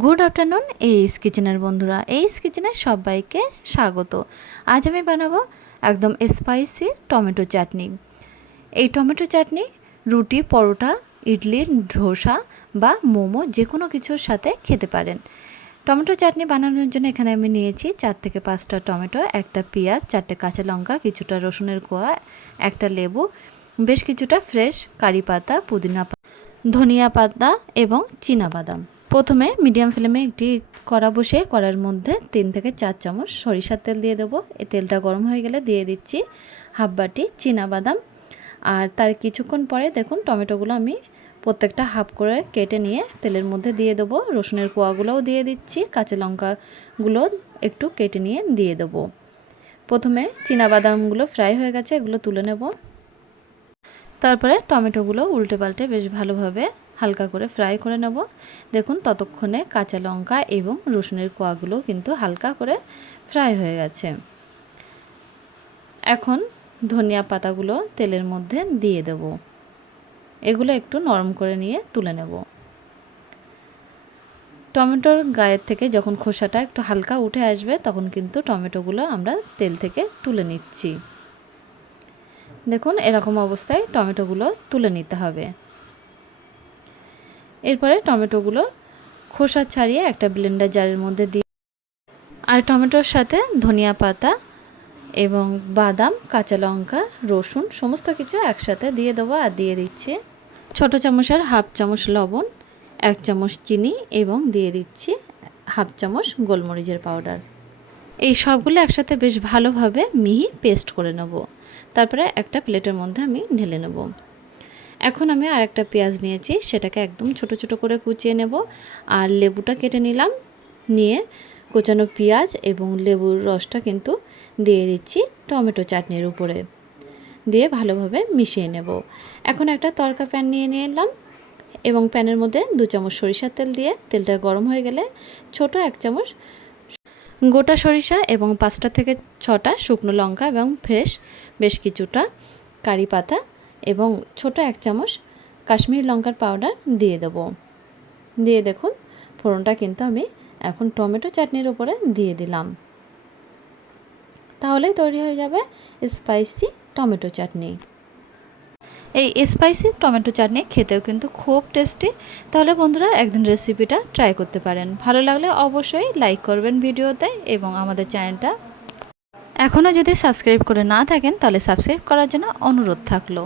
Good afternoon এইস কিচেনের বন্ধুরা, এইস কিচেনে সবাইকে স্বাগত। আজ আমি বানাবো একদম স্পাইসি টমেটো চাটনি। এই টমেটো চাটনি রুটি, পরোটা, ইডলি, ধোসা বা মোমো যে কোনো কিছুর সাথে খেতে পারেন। টমেটো চাটনি বানানোর জন্য এখানে আমি নিয়েছি 4 থেকে 5টা টমেটো, একটা পেঁয়াজ, 4টে কাঁচা লঙ্কা, কিছুটা রসুনের কোয়া, একটা লেবু, বেশ কিছুটা ফ্রেশ কারি পাতা, পুদিনা পাতা, ধনিয়া পাতা এবং চীনাবাদাম। প্রথমে মিডিয়াম ফ্লেমে একটি কড়া বসে কড়ার মধ্যে 3 থেকে 4 চামচ সরিষার তেল দিয়ে দেবো। এই তেলটা গরম হয়ে গেলে দিয়ে দিচ্ছি হাফ বাটি চীনাবাদাম। আর তার কিছুক্ষণ পরে দেখুন টমেটোগুলো আমি প্রত্যেকটা হাফ করে কেটে নিয়ে তেলের মধ্যে দিয়ে দেবো। রসুনের কোয়াগুলোও দিয়ে দিচ্ছি, কাঁচা লঙ্কাগুলো একটু কেটে নিয়ে দিয়ে দেবো। প্রথমে চীনাবাদামগুলো ফ্রাই হয়ে গেছে, এগুলো তুলে নেব। তারপরে টমেটোগুলো উল্টে পাল্টে বেশ ভালোভাবে হালকা করে ফ্রাই করে নেব। দেখুন ততক্ষণে কাঁচা লঙ্কা এবং রসুনের কোয়াগুলো কিন্তু হালকা করে ফ্রাই হয়ে গেছে। এখন ধনিয়া পাতাগুলো তেলের মধ্যে দিয়ে দেব। এগুলো একটু নরম করে নিয়ে তুলে নেব। টমেটোর গায়ের থেকে যখন খোসাটা একটু হালকা উঠে আসবে তখন কিন্তু টমেটোগুলো আমরা তেল থেকে তুলে নিচ্ছি। দেখুন এরকম অবস্থায় টমেটোগুলো তুলে নিতে হবে। এরপরে টমেটোগুলো খোসা ছাড়িয়ে একটা ব্লেন্ডার জারের মধ্যে দিয়ে আর টমেটোর সাথে ধনিয়া পাতা এবং বাদাম, কাঁচা লঙ্কা, রসুন সমস্ত কিছু একসাথে দিয়ে দেবো। আর দিয়ে দিচ্ছি ছোটো চামচের হাফ চামচ লবণ, 1 চামচ চিনি এবং দিয়ে দিচ্ছি হাফ চামচ গোলমরিচের পাউডার। এই সবগুলো একসাথে বেশ ভালোভাবে মিহি পেস্ট করে নেব। তারপরে একটা প্লেটের মধ্যে আমি ঢেলে নেব। এখন আমি আরেকটা পেঁয়াজ নিয়েছি, সেটাকে একদম ছোট ছোট করে কুচিয়ে নেব। আর লেবুটা কেটে নিলাম, নিয়ে কুচানো পেঁয়াজ এবং লেবুর রসটা কিন্তু দিয়ে দিচ্ছি টমেটো চাটনির উপরে, দিয়ে ভালোভাবে মিশিয়ে নেব। এখন একটা তড়কা প্যান নিয়ে নিলাম এবং প্যানের মধ্যে 2 চামচ সরিষার তেল দিয়ে তেলটা গরম হয়ে গেলে ছোট 1 চামচ গোটা সরিষা এবং 5টা থেকে 6টা শুকনো লঙ্কা এবং ফ্রেশ বেশ কিছুটা কারি পাতা এবং ছোট 1 চামচ কাশ্মীরি লঙ্কার পাউডার দিয়ে দেব। দিয়ে দেখুন ফোড়নটা কিন্তু আমি এখন টমেটো চাটনির উপরে দিয়ে দিলাম। তাহলেই তৈরি হয়ে যাবে স্পাইসি টমেটো চাটনি। এই স্পাইসি টমেটো চাটনি খেতেও কিন্তু খুব টেস্টি। তাহলে বন্ধুরা একদিন রেসিপিটা ট্রাই করতে পারেন। ভালো লাগলে অবশ্যই লাইক করবেন ভিডিওতে এবং আমাদের চ্যানেলটা এখনও যদি সাবস্ক্রাইব করে না থাকেন তাহলে সাবস্ক্রাইব করার জন্য অনুরোধ থাকলো।